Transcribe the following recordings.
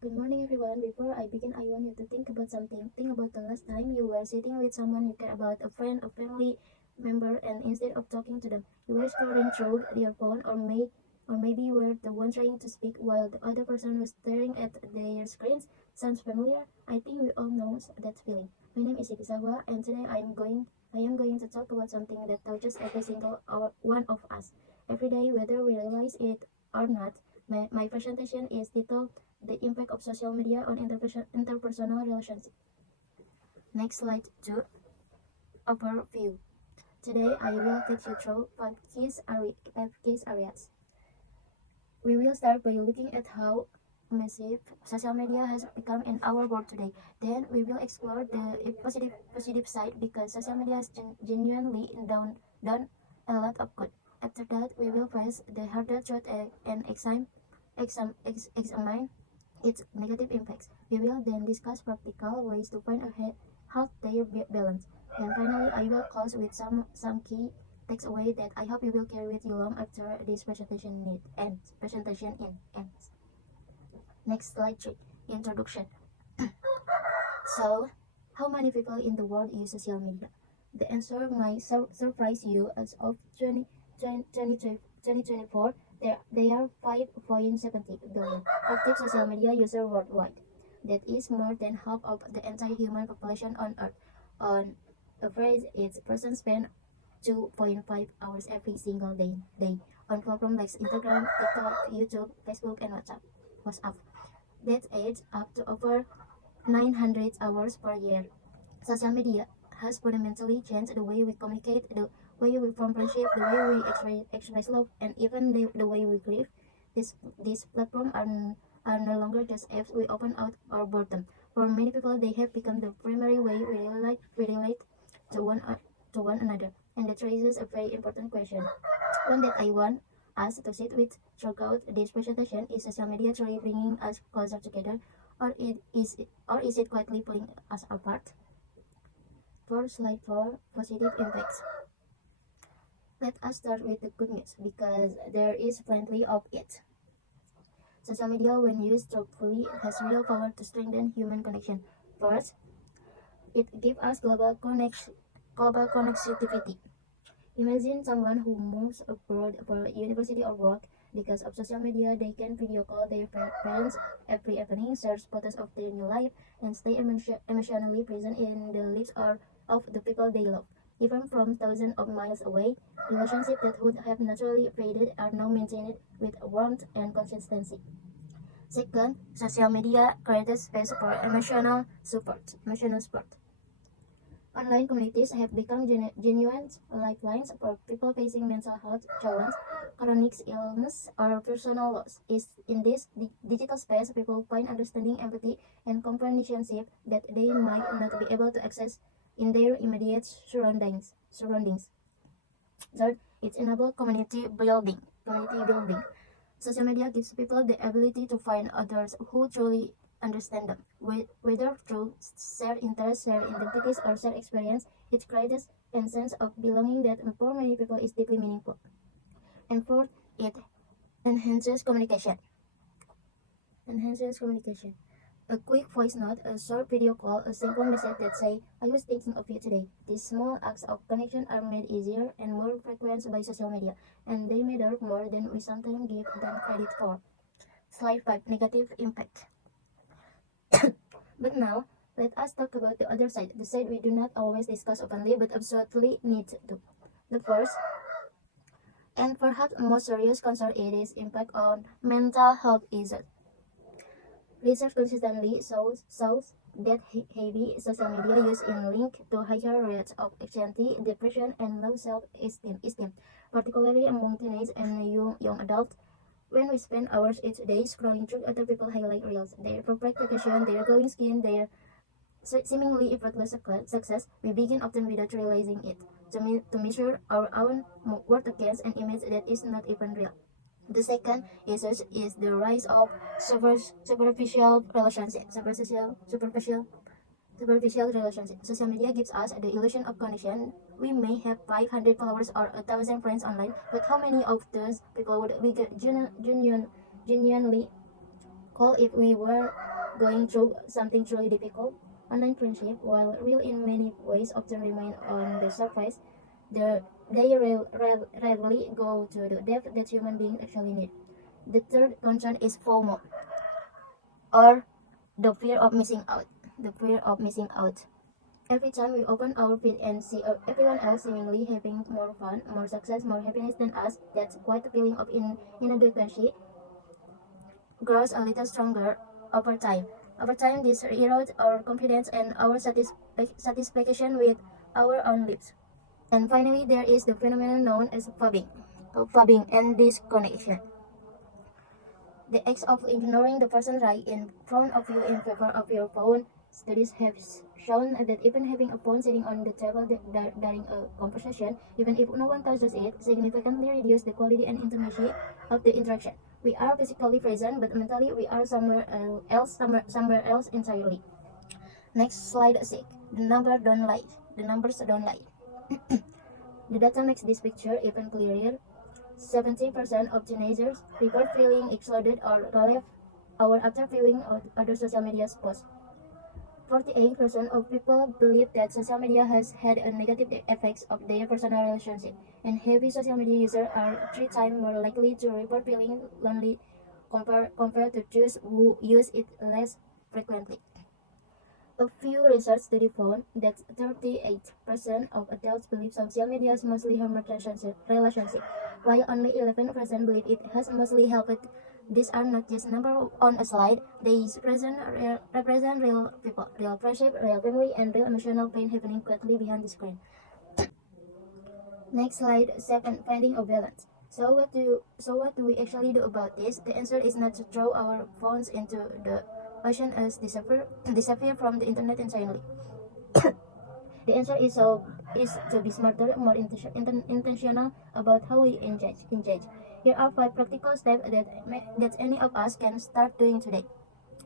Good morning, everyone. Before I begin, I want you to think about something. Think about the last time you were sitting with someone you care about, a friend, a family member, and instead of talking to them, you were scrolling through their phone, or maybe you were the one trying to speak while the other person was staring at their screens. Sounds familiar? I think we all know that feeling. My name is Siti Sahwa, and today I am going to talk about something that touches every single one of us every day, whether we realize it or not. My presentation is titled the impact of social media on interpersonal relationships. Next slide 2. Overview. Today I will take you through five key areas. We will start by looking at how massive social media has become in our world today. Then we will explore the positive side because social media has genuinely done a lot of good. After that, we will face the harder truth and examine its negative impacts. We will then discuss practical ways to find a healthier balance. And finally, I will close with some key takeaway that I hope you will carry with you long after this presentation ends. Next slide 3. Introduction. So, how many people in the world use social media? The answer might surprise you. As of 2024, there are 5.70 billion active social media users worldwide. That is more than half of the entire human population on Earth. On average, each person spends 2.5 hours every single day on platforms like Instagram, TikTok, YouTube, Facebook, and WhatsApp. That adds up to over 900 hours per year. Social media has fundamentally changed the way we communicate, the way we form friendship, the way we express love, and even the way we grieve. These platforms are no longer just apps we open out our boredom. For many people, they have become the primary way we relate to one another. And that raises a very important question, one that I want us to sit with throughout this presentation: is social media truly bringing us closer together, or is it quietly pulling us apart? For slide 4, positive impacts. Let us start with the good news because there is plenty of it. Social media, when used thoughtfully, has real power to strengthen human connection. First, it gives us global connectivity. Imagine someone who moves abroad for university or work. Because of social media, they can video call their parents every evening, share photos of their new life, and stay emotionally present in the lives of the people they love. Even from thousands of miles away, relationships that would have naturally faded are now maintained with warmth and consistency. Second, social media creates space for emotional support. Online communities have become genuine lifelines for people facing mental health challenges, chronic illness, or personal loss. In this digital space, people find understanding, empathy, and companionship that they might not be able to access in their immediate surroundings. Third, it enables community building. Social media gives people the ability to find others who truly understand them. Whether through shared interests, shared identities, or shared experience, it creates a sense of belonging that for many people is deeply meaningful. And fourth, it enhances communication. A quick voice note, a short video call, a simple message that say, "I was thinking of you today." These small acts of connection are made easier and more frequent by social media, and they matter more than we sometimes give them credit for. Slide 5. Negative impact. But now, let us talk about the other side, the side we do not always discuss openly but absolutely need to. The first, and perhaps most serious concern, it is impact on mental health issues. Research consistently shows that heavy social media use is linked to higher rates of anxiety, depression, and low self-esteem, particularly among teenagers and young adults. When we spend hours each day scrolling through other people's highlight reels, their perfect vacation, their glowing skin, their seemingly effortless success, we begin often without realizing it, to measure our own worth against an image that is not even real. The second is the rise of superficial relationships. Superficial relationships. Social media gives us the illusion of connection. We may have 500 followers or 1,000 friends online, but how many of those people would we genuinely call if we were going through something truly difficult. Online friendship, while real in many ways, often remain on the surface. They rarely go to the depth that human beings actually need. The third concern is FOMO, or the fear of missing out. The fear of missing out. Every time we open our feed and see everyone else seemingly having more fun, more success, more happiness than us, that's quite a feeling of inadequacy grows a little stronger over time. Over time, this erodes our confidence and our satisfaction with our own lives. And finally, there is the phenomenon known as fubbing and disconnection. The act of ignoring the person right in front of you in favor of your phone. Studies have shown that even having a phone sitting on the table during a conversation, even if no one touches it, significantly reduces the quality and intimacy of the interaction. We are physically present, but mentally we are somewhere else entirely. Next slide 6. The numbers don't lie. The data makes this picture even clearer. 70% of teenagers report feeling excluded or left hour after viewing other social media posts. 48% of people believe that social media has had a negative effects of their personal relationship, and heavy social media users are 3 times more likely to report feeling lonely compared to those who use it less frequently. A few research studies found that 38% of adults believe social media has mostly harmed relationship, while only 11% believe it has mostly helped. These are not just numbers on a slide, they represent real people, real friendship, real family, and real emotional pain happening quietly behind the screen. Next slide 7. Finding a balance. So what do we actually do about this? The answer is not to throw our phones into the ocean as disappear from the internet entirely. The answer is to be smarter, more intentional about how we engage. Here are 5 practical steps that any of us can start doing today.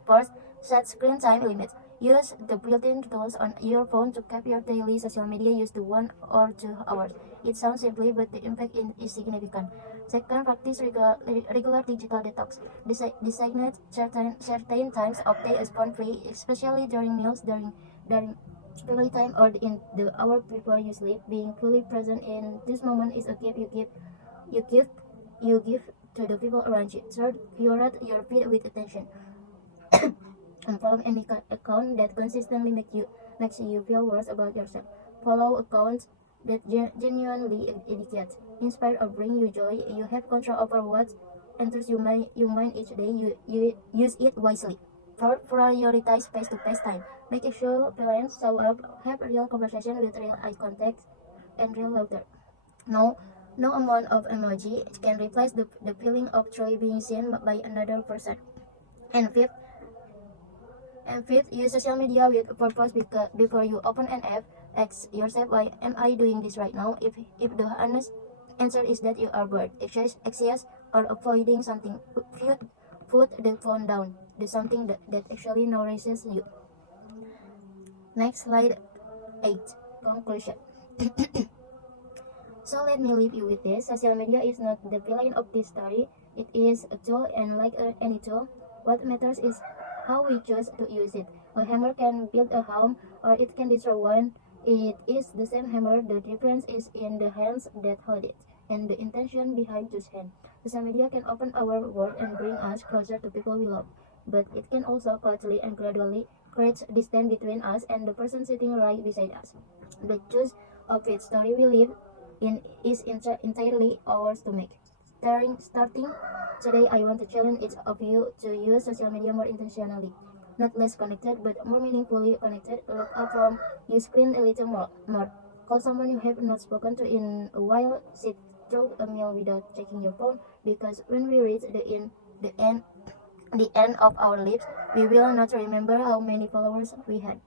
First, set screen time limits. Use the built-in tools on your phone to cap your daily social media use to 1 or 2 hours. It sounds simple, but the impact is significant. Second, practice regular digital detox. Designate certain times of day as phone-free, especially during meals, during family time, or in the hour before you sleep. Being fully present in this moment is a gift you give you give to the people around you. Third, curate your feed with attention. Unfollow any account that consistently makes you feel worse about yourself. Follow accounts that genuinely educate, inspire, or bring you joy. You have control over what enters your mind each day. You use it wisely. Fourth, prioritize face-to-face time. Make actual plans, show up, have real conversation with real eye contact and real laughter. No, no amount of emoji can replace the feeling of truly being seen by another person. And fifth, use social media with purpose because before you open an app. Ask yourself, why am I doing this right now? If the honest answer is that you are bored, anxious, or avoiding something, put the phone down. Do something that actually nourishes you. Next slide 8. Conclusion. So let me leave you with this. Social media is not the villain of this story. It is a tool, and like any tool, what matters is how we choose to use it. A hammer can build a home, or it can destroy one. It is the same hammer. The difference is in the hands that hold it and the intention behind those hands. Social media can open our world and bring us closer to people we love, but it can also quietly and gradually create distance between us and the person sitting right beside us. The choice of which story we live in is entirely ours to make. Starting today, I want to challenge each of you to use social media more intentionally. Not less connected, but more meaningfully connected. Look up from your screen a little more. Call someone you have not spoken to in a while. Sit through a meal without checking your phone. Because when we reach the end of our lives, we will not remember how many followers we had.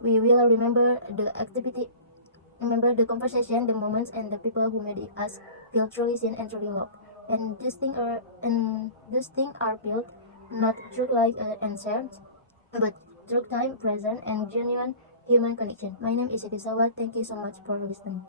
We will remember the conversation, the moments, and the people who made us feel truly seen and truly loved. And these things are built not through like and shares, but through time, present, and genuine human connection. My name is Siti Sahwa. Thank you so much for listening.